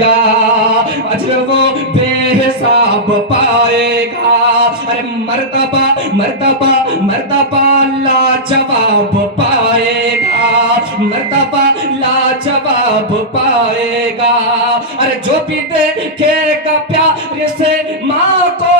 گا اجر وہ بے حساب پائے گا. ارے مرتبہ مرتبہ مرتبہ لاجواب پائے گا, مرتبہ لاجواب پائے گا. ارے جو بھی دیکھے گا پیار سے ماں کو,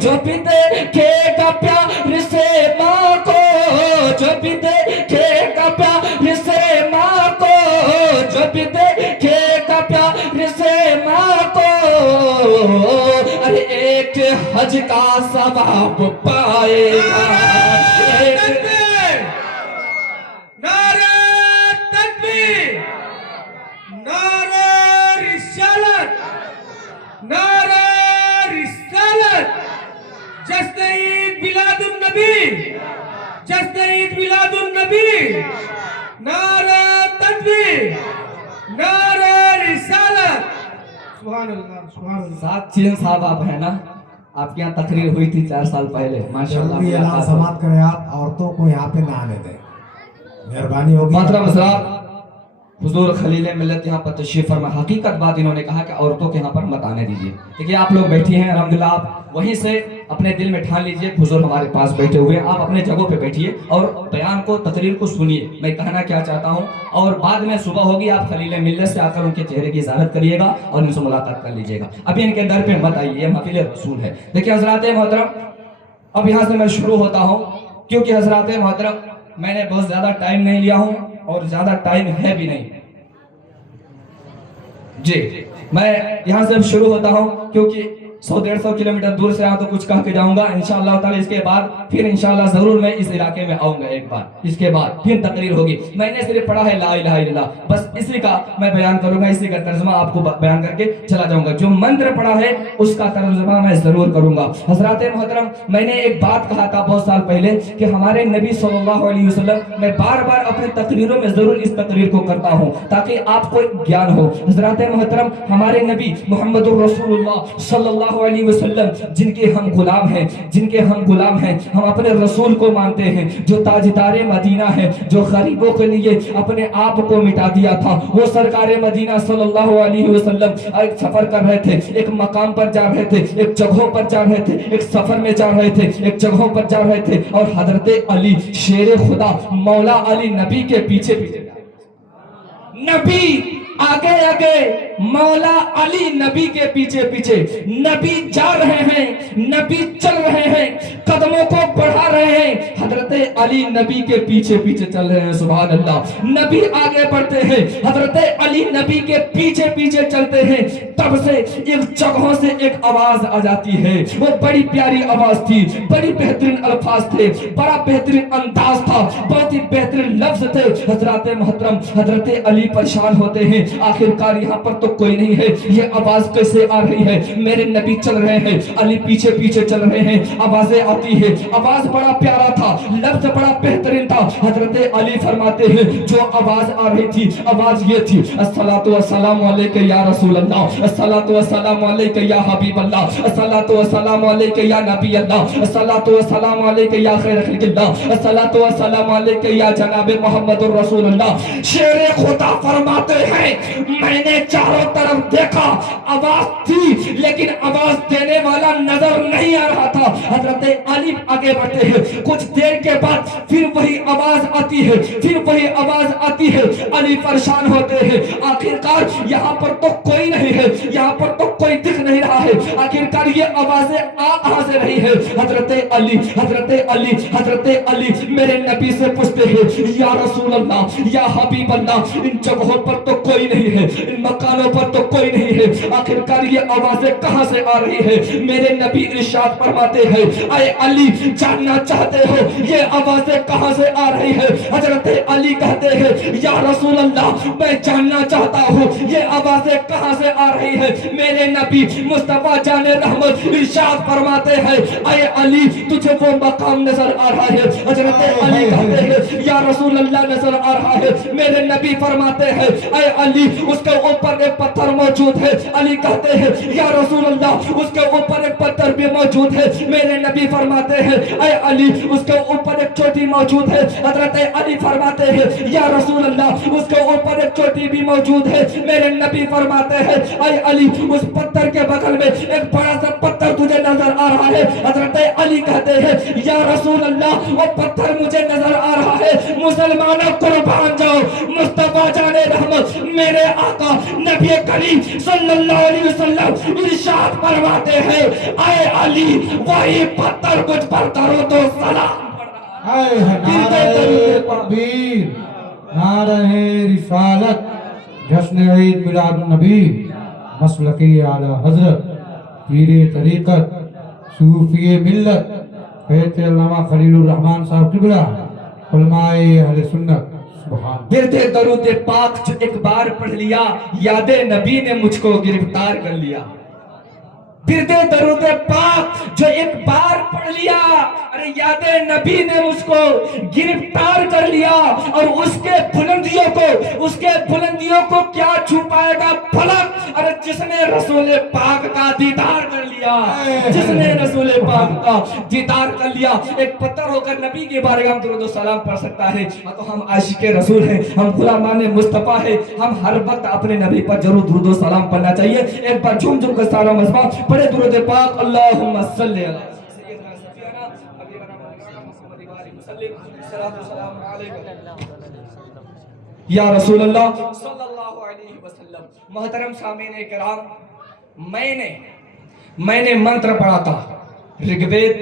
جو بھی دیکھے گا پیار سے ماں کو, جو بھی دیکھے گا پیار سے ماں کو, جو بھی دیکھے گا پیار سے ماں کو, ارے ایک حج کا ثواب پائے گا. نعرہ تکبیر, نعرہ رسالت, نعرہ رسالت, جشن عید میلاد النبی, جشن عید میلاد النبی, نعرہ تکبیر, نعرہ رسالت. سبحان اللہ, سبحان اللہ. ساتھ چین صاحب آپ ہیں نا, آپ کے یہاں تقریر ہوئی تھی 4 سال پہلے, ماشاءاللہ. جلدی اعلان سماعت کریں آپ, عورتوں کو یہاں پہ نہ آنے دیں, مہربانی ہوگی. محترم حضرات, حضور خلیل ملت یہاں پر تشریف فرما. حقیقت بات انہوں نے کہا کہ عورتوں کے یہاں پر مت آنے دیجیے. دیکھیے آپ لوگ بیٹھی ہیں الحمدللہ, آپ وہیں سے اپنے دل میں ٹھان لیجئے حضور ہمارے پاس بیٹھے ہوئے ہیں, آپ اپنے جگہوں پہ بیٹھیے اور بیان کو, تقریر کو سنیے. میں کہنا کیا چاہتا ہوں, اور بعد میں صبح ہوگی آپ خلیل ملت سے آ کر ان کے چہرے کی زیارت کریے گا اور ان سے ملاقات کر لیجئے گا. ابھی ان کے در پہ مت آئیے, یہ محفل رسول ہے. دیکھیے حضرات محترم, اب یہاں سے میں شروع ہوتا ہوں, کیونکہ حضرات محترم میں نے بہت زیادہ ٹائم نہیں لیا ہوں اور زیادہ ٹائم ہے بھی نہیں. جی میں یہاں سے شروع ہوتا ہوں, کیونکہ 100-150 کلومیٹر دور سے آؤں تو کچھ کہہ کے جاؤں گا انشاءاللہ تعالی. اس کے بعد پھر انشاءاللہ ضرور میں اس علاقے میں آؤں گا ایک بار, اس کے بعد پھر تقریر ہوگی. میں نے صرف پڑھا ہے لا الہ الا اللہ, بس اسی کا میں بیان کروں گا, اسی کا ترجمہ آپ کو بیان کر کے چلا جاؤں گا. جو منتر پڑھا ہے اس کا ترجمہ میں ضرور کروں گا. حضرات محترم, میں نے ایک بات کہا تھا بہت سال پہلے کہ ہمارے نبی صلی اللہ علیہ وسلم, میں بار بار اپنے تقریروں میں ضرور اس تقریر کو کرتا ہوں تاکہ آپ کو گیان ہو. حضرات محترم, ہمارے نبی محمد الرسول اللہ صلی اللہ علیہ وسلم جن کے ہم غلام ہیں, جن کے ہم غلام ہیں, ہم اپنے رسول کو مانتے ہیں جو تاجدار مدینہ ہے, جو غریبوں کے لیے اپنے آپ کو مٹا دیا تھا. وہ سرکار مدینہ صلی اللہ علیہ وسلم ایک سفر کر رہے تھے, ایک مقام پر جا رہے تھے, ایک جگہوں پر جا رہے تھے, ایک سفر میں جا رہے تھے, ایک جگہوں پر جا رہے تھے, اور حضرت علی شیر خدا مولا علی نبی کے پیچھے پیچھے, نبی آگے آگے, مولا علی نبی کے پیچھے پیچھے. نبی جا رہے ہیں, نبی چل رہے ہیں, قدموں کو بڑھا رہے ہیں, حضرت علی نبی کے پیچھے پیچھے چل رہے ہیں. سبحان اللہ. نبی آگے بڑھتے ہیں, حضرت علی نبی کے پیچھے پیچھے چلتے ہیں. تب سے ایک جگہوں سے ایک آواز آ جاتی ہے, وہ بڑی پیاری آواز تھی, بڑی بہترین الفاظ تھے, بڑا بہترین انداز تھا, بہت ہی بہترین لفظ تھے. حضرات محترم, حضرت علی پریشان ہوتے ہیں, آخرکار یہاں پر تو کوئی نہیں ہے, یہ آواز کیسے آ رہی ہے؟ میرے نبی چل رہے ہیں, علی پیچھے پیچھے چل رہے ہیں, آوازیں آتی ہے. آواز بڑا پیارا تھا, لفظ بڑا بہترین تھا. حضرت علی فرماتے ہیں جو آواز آ رہی تھی, آواز یہ تھی, الصلاۃ والسلام علیک یا رسول اللہ, الصلاۃ والسلام علیک یا حبیب اللہ, الصلاۃ والسلام علیک یا نبی اللہ, الصلاۃ والسلام علیک یا خیر خلق اللہ, الصلاۃ والسلام علیک یا جناب محمد الرسول اللہ. شیر خدا فرماتے ہیں میں نے چاروں طرف دیکھا, آواز تھی لیکن آواز دینے والا نظر نہیں آ رہا تھا. حضرت علی آگے بڑھتے ہیں, کچھ دیر کے بعد پھر وہی آواز آتی ہے, پھر وہی آواز آتی ہے. علی پریشان ہوتے ہیں, آخرکار یہاں پر تو کوئی نہیں ہے, یہاں پر تو کوئی دکھ نہیں رہا ہے, آخرکار یہ آوازیں کہاں سے رہی ہے. حضرت علی, حضرت علی, حضرت علی میرے نبی سے پوچھتے ہیں یا رسول اللہ, یا حبیب اللہ, ان جگہوں پر تو کوئی نہیں ہے, ان مکانوں پر تو کوئی نہیں ہے, آخرکار یہ آوازیں کہاں سے آ رہی ہے. میرے نبی ارشاد فرماتے ہیں اے علی, جاننا چاہتے ہو یہ आवाजें कहां से आ रही है? हजरत अली कहते हैं या रसूल अल्लाह, मैं जानना चाहता हूँ ये आवाजें कहां से आ रही है। मेरे नबी मुस्तफा जाने रहमत इरशाद फरमाते हैं, अय अली तुझे वो मकाम नजर आ रहा है? हजरत अली कहते हैं या रसूल अल्लाह नजर आ रहा है। मेरे नबी फरमाते हैं, अय अली उसके ऊपर एक पत्थर मौजूद है। अली कहते हैं या रसूल अल्लाह उसके ऊपर एक पत्थर भी मौजूद है। मेरे नबी फरमाते हैं, अय अली उसके ऊपर एक चोटी मौजूद है। हजरत अली फरमाते हैं या रसूल अल्लाह उसके ऊपर एक चोटी भी मौजूद है। मेरे नबी फरमाते हैं, अय अली उस पत्थर के बगल में एक बड़ा सा पत्थर तुझे नजर आ रहा है। हजरत अली कहते हैं या रसूल अल्लाह वो पत्थर मुझे नजर आ रहा है। मुसलमानों कुर्बान जाओ, मुस्तफा जाने रहमत मेरे आका नबी करीम सल्लल्लाहु अलैहि वसल्लम इरशाद फरमाते हैं, अय अली वही पत्थर मुझ पर करो तो सलाम। नारे तकबीर, नारे रिसालत, जश्न ईद मिलाद नबी, मसलकी आला हजरत, पीरे तरीकत, सूफी मिल्लत, कहते अल्लामा खलीलुर रहमान साहब किबला, उलमाए अहले सुन्नत। बिरदे दरूद पाक जो एक बार पढ़ लिया, यादे नबी ने मुझको गिरफ्तार कर लिया। बिरदे दरूद पाक जो एक बार पढ़ लिया, अरे यादे नबी ने मुझको गिरफ्तार कर लिया। और उसके बुलंदियों को क्या छुपाएगा फलक? अरे जिसने रसूल पाक का दीदार कर लिया, जिसने रसूल पाक का दीदार कर लिया, एक पत्थर होकर नबी के बारे में हम दुरूद सलाम पढ़ सकता है। तो हम आशिके रसूल हैं, हम गुलामान मुस्तफा है, हम हर वक्त अपने नबी पर जरूर दुरूद सलाम पढ़ना चाहिए। एक बार झूम झूम कर सारा मजमा पढ़े दुरूद पाक, अल्लाहुम्मा सल्ली अला सय्यिदना सफियाना हबीबना मुहम्मद व आलिहि वसल्लम, सलातु सलाम अलैका या रसूल अल्लाह सल्लल्लाहु अलैहि वसल्लम। मोहतरम सामीन किराम, मैंने मंत्र पढ़ा था, ऋग्वेद,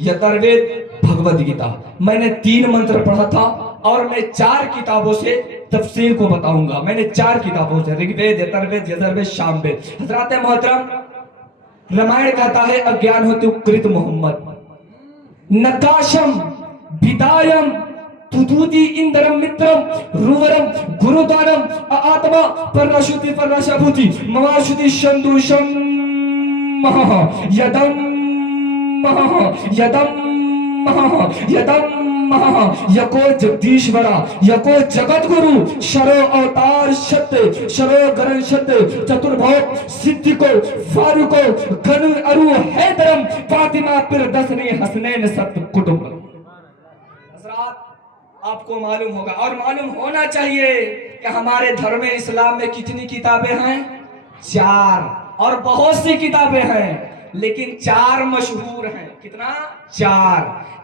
यजुर्वेद, भगवद गीता। मैंने 3 मंत्र पढ़ा था और मैं 4 किताबों से तफसीर को बताऊंगा। मैंने 4 किताबों से ऋग्वेद, यजुर्वेद, यजुर्वेद, सामवेद। हजरात मोहतरम, रामायण कहता है अज्ञान होते कृत मोहम्मद, नकाशम विदायम तुदूदी इंद्रम मित्रम रुवरम गुरुदानम आत्मा परशुति परशभूति मवाशुति शंदुषम यदम यदम यदम यको जगदीश्वरा यको जगत गुरु शरो अवतार सत्य शरो गरण सत्य चतुर्भुज सिद्धि को फारूको गनु अरु हैदरम फातिमा फिर दसने हसनैन सत्य कुटुंब। हजरात, आपको मालूम होगा और मालूम होना चाहिए कि हमारे धर्म इस्लाम में कितनी किताबें हैं? 4। और बहुत सी किताबें हैं, लेकिन 4 मशहूर हैं। कितना?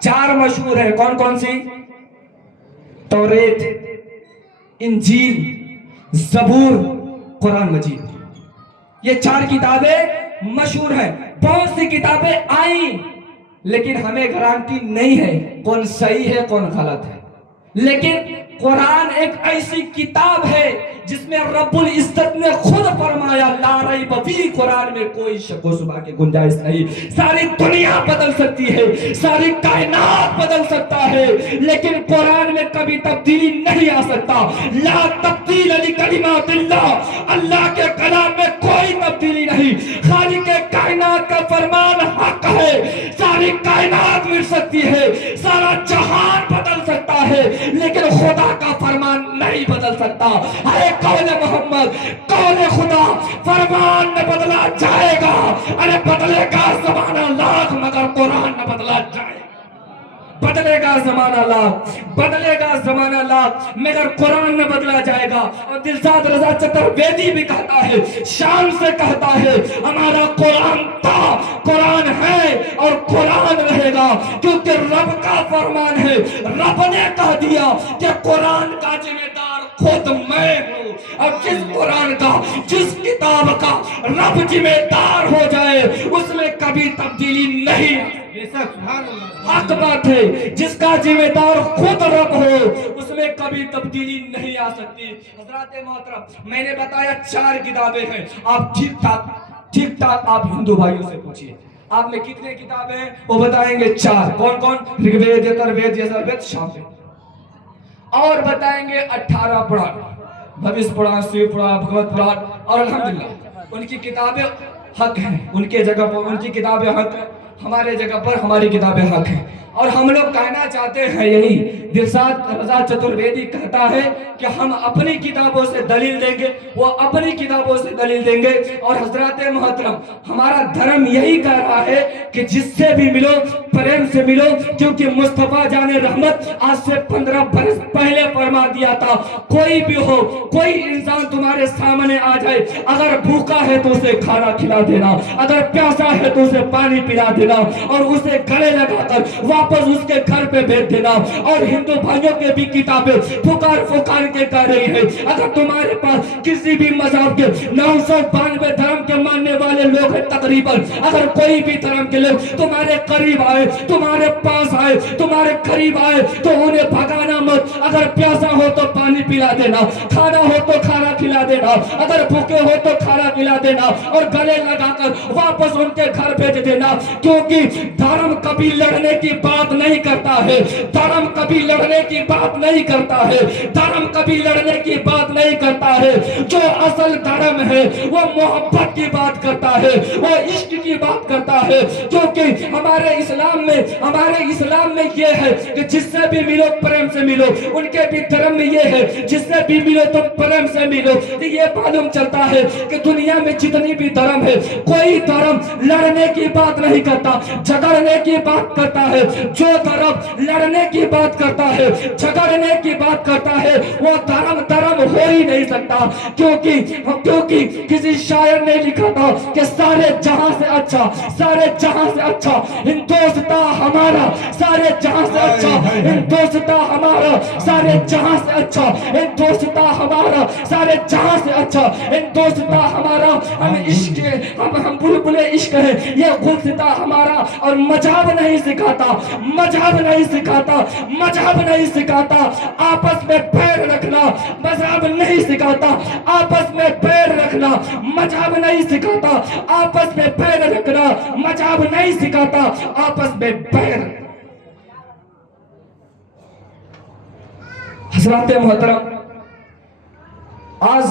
4 मशहूर है। कौन कौन सी? तौरेत, इंजील, ज़बूर, कुरान मजीद। ये 4 किताबें मशहूर हैं। बहुत सी किताबें आई, लेकिन हमें गारंटी नहीं है कौन सही है कौन गलत है। लेकिन कुरान एक ऐसी किताब है जिसमें रब्बुल इज्जत ने खुद फरमाया ला रैब फीह, कुरान में कोई शक व शुबा की गुंजाइश नहीं। सारी दुनिया बदल सकती है, सारी कायनात बदल सकता है, लेकिन कुरान में कभी तब्दीली नहीं आ सकता। ला तब्दील लिकलिमातिल्लाह, अल्लाह के कलाम में कोई तब्दीली नहीं। खालिक कायनात का फरमान हक है। सारी कायनात मिट सकती है, सारा जहान बदल सकता है, लेकिन खुदा का फरमान नहीं बदल सकता। अरे कौल मोहम्मद, कौल खुदा, फरमान न बदला जाएगा। अरे बदलेगा ज़माना लाख, मगर कुरान न बदला जाएगा। बदलेगा ज़माना लाख, बदलेगा ज़माना लाख, मगर कुरान न बदला जाएगा। और दिलशाद रज़ा चतुर्वेदी भी कहता है, शान से कहता है, हमारा कुरान था, कुरान है और कुरान रहेगा, क्योंकि रब का फरमान है। रब ने कह दिया कि कुरान का जिम्मेदार खुद मैं हूँ। और जिस कुरान का, जिस किताब का रब जिम्मेदार हो जाए, उसमें कभी तब्दीली नहीं। हक बात है, जिसका जिम्मेदार खुद रब हो, उसमें कभी तब्दीली नहीं आ सकती। हज़रात मोहतरम, मैंने बताया 4 किताबें हैं। आप ठीक ठाक आप हिंदू भाइयों से पूछिए, आप में कितने किताबें हैं वो बताएंगे 4। कौन कौन? ऋग्वेद, यजुर्वेद, यजुर्वेद, सामवेद। और बताएंगे 18 पुराण, भविष्य पुराण, शिव पुराण, भगवत पुराण। और अल्हम्दुलिल्लाह उनकी किताबें हक हैं, उनके जगह पर उनकी किताबें हक हैं, हमारे जगह पर हमारी किताबें हक हैं। और हम लोग कहना चाहते हैं यही, दिलशाद रजा चतुर्वेदी कहता है कि हम अपनी किताबों से दलील देंगे, वो अपनी किताबों से दलील देंगे। और हजरत मोहतरम हमारा धर्म यही कह रहा है कि जिससे भी मिलो प्रेम से मिलो, क्योंकि मुस्तफा जाने रहमत आज से 15 बरस पहले फरमा दिया था, कोई भी हो, कोई इंसान तुम्हारे सामने आ जाए, अगर भूखा है तो उसे खाना खिला देना, अगर प्यासा है तो उसे पानी पिला देना, और उसे गले लगाकर वापस उसके घर पे भेज देना। और हिंदू भाइयों के भी किताबें पुकार पुकार के कह रही है, अगर तुम्हारे पास किसी भी मजहब के 992 धर्म के मानने वाले लोग हैं तकरीबन, अगर कोई भी धर्म के लोग तुम्हारे करीब आए, तुम्हारे पास आए, तुम्हारे करीब आए, तो उन्हें भगाना मत। अगर प्यासा हो तो पानी पिला देना, खाना हो तो खाना खिला देना, अगर भूखे हो तो खाना खिला देना, और गले लगाकर वापस उनके घर भेज देना। क्योंकि धर्म कभी लड़ने की बात नहीं करता है, धर्म कभी लड़ने की बात नहीं करता है, धर्म कभी लड़ने की बात नहीं करता है। जो असल धर्म है वो मोहब्बत की बात करता है, वो इश्क की बात करता है। क्योंकि हमारे इस्लाम में ये है कि जिससे भी मिलो प्रेम से मिलो, उनके भी धर्म में ये है जिससे भी मिलो तो प्रेम से मिलो। तो ये मालूम चलता है कि दुनिया में जितनी भी धर्म है, कोई धर्म लड़ने की बात नहीं करता, झगड़ने की बात करता है। जो धर्म लड़ने की बात करता है, झगड़ने की बात करता है, वो धर्म हो ही नहीं सकता। क्योंकि किसी शायर ने लिखा था कि सारे जहां से अच्छा हिंदुस्तां हमारा, सारे जहां से अच्छा हिंदुस्तां हमारा, सारे जहां से अच्छा हिंदुस्तां हमारा, सारे जहां से अच्छा हिंदुस्तां हमारा। हम बुलबुले इश्क है, ये गुलसिता हमारा। और मजहब नहीं सिखाता, मजहब नहीं सिखाता, मजहब नहीं सिखाता आपस में पैर रखना, मजहब नहीं सिखाता आपस में पैर रखना, मजहब नहीं सिखाता आपस में पैर रखना, मजहब नहीं सिखाता आपस में पैर। हज़रात मोहतरम, आज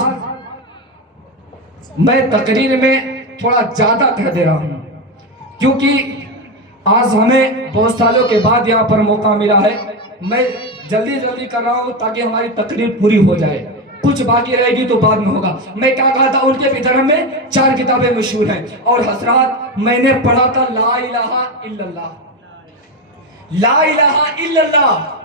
मैं तकरीर में थोड़ा ज्यादा कह दे रहा हूं, क्योंकि आज हमें बहुत सालों के बाद यहाँ पर मौका मिला है। मैं जल्दी कर रहा हूँ ताकि हमारी तकरीर पूरी हो जाए, कुछ बाकी रहेगी तो बाद में होगा। मैं क्या कहा था, उनके भी धर्म में 4 किताबें मशहूर हैं। और हजरात मैंने पढ़ा था ला इलाहा इल्लल्लाह, ला इलाहा इल्लल्लाह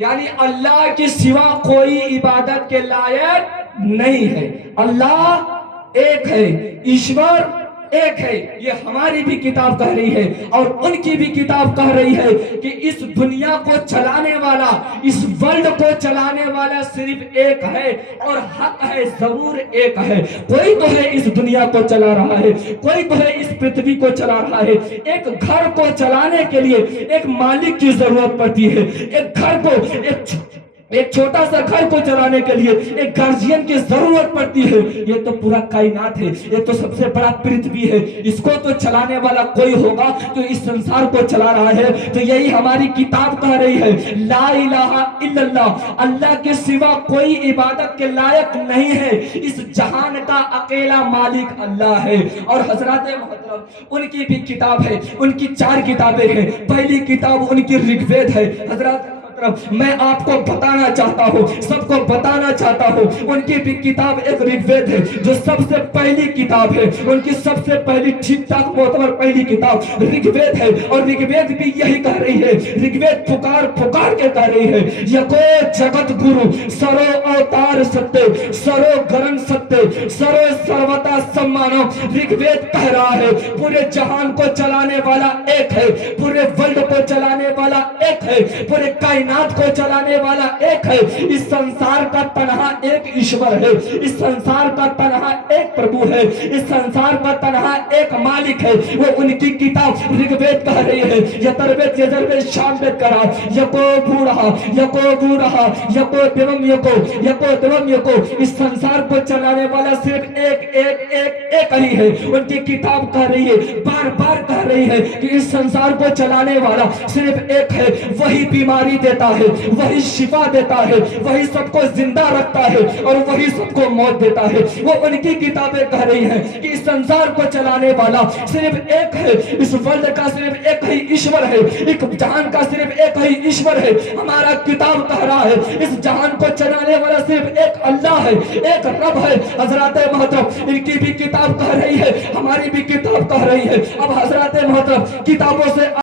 यानी अल्लाह के सिवा कोई इबादत के लायक नहीं है, अल्लाह एक है, ईश्वर एक है। ये हमारी भी किताब कह रही है और उनकी भी किताब कह रही है कि इस दुनिया को चलाने वाला, इस वर्ल्ड को चलाने वाला सिर्फ एक है, और हक है जरूर एक है। कोई तो है इस दुनिया को चला रहा है, कोई तो है इस पृथ्वी को चला रहा है। एक घर को चलाने के लिए एक मालिक की जरूरत पड़ती है, एक घर को, एक छोटा सा घर को चलाने के लिए एक गार्जियन की जरूरत पड़ती है। ये तो पूरा कायनात है, ये तो सबसे बड़ा पृथ्वी है, इसको तो चलाने वाला कोई होगा जो इस संसार को चला रहा है। तो यही हमारी किताब कह रही है, ला इलाहा इल्लल्लाह, अल्लाह के सिवा कोई इबादत के लायक नहीं है, इस जहान का अकेला मालिक अल्लाह है। और हजरत मोहतरम उनकी भी किताब है, उनकी 4 किताबें हैं। पहली किताब उनकी ऋग्वेद है। हजरत मैं आपको बताना चाहता हूँ, सबको बताना चाहता हूँ, उनकी भी किताब एक ऋग्वेद है जो सबसे पहली किताब है, उनकी सबसे पहली ठीक ठाक मोतबर पहली किताब ऋग्वेद है। और ऋग्वेद भी यही कह रही है, ऋग्वेद पुकार पुकार के कह रही है, यको जगत गुरु सरो अवतार सत्य, सरो गरण सत्य, सरो सर्वता सम्मानो। ऋग्वेद कह रहा है पूरे जहान को चलाने वाला एक है, पूरे वर्ल्ड को चलाने वाला एक है, है, पूरे कायनात को चलाने वाला एक है। इस संसार का तन्हा एक ईश्वर है, इस संसार का तन्हा एक प्रभु है, इस संसार का तन्हा एक मालिक है। वो उनकी किताब ऋग्वेद कह रही है, यजुर्वेद यजुर्वेद सामवेद कह रहा, यको बूढ़ा यको बूढ़ा यको देवम यको। इस संसार को चलाने वाला सिर्फ एक ही है। उनकी किताब कह रही है, बार बार कह रही है कि इस संसार को चलाने वाला सिर्फ एक है। वही बीमारी देता है, वही शिफा देता है, वही सबको जिंदा रखता है और वही सबको मौत देता है। वो उनकी किताबें कह रही हैं कि इस संसार को चलाने वाला सिर्फ एक है। इस वर्ल्ड का सिर्फ एक ही ईश्वर है, एक जहान का सिर्फ एक ही ईश्वर है। हमारा किताब कह रहा है इस जहान को चलाने वाला सिर्फ एक अल्लाह है, एक रब है। हजरत मोहतरम इनकी भी किताब कह रही है, हमारी भी किताब कह रही है। अब हजरत मोहतरम किताबों से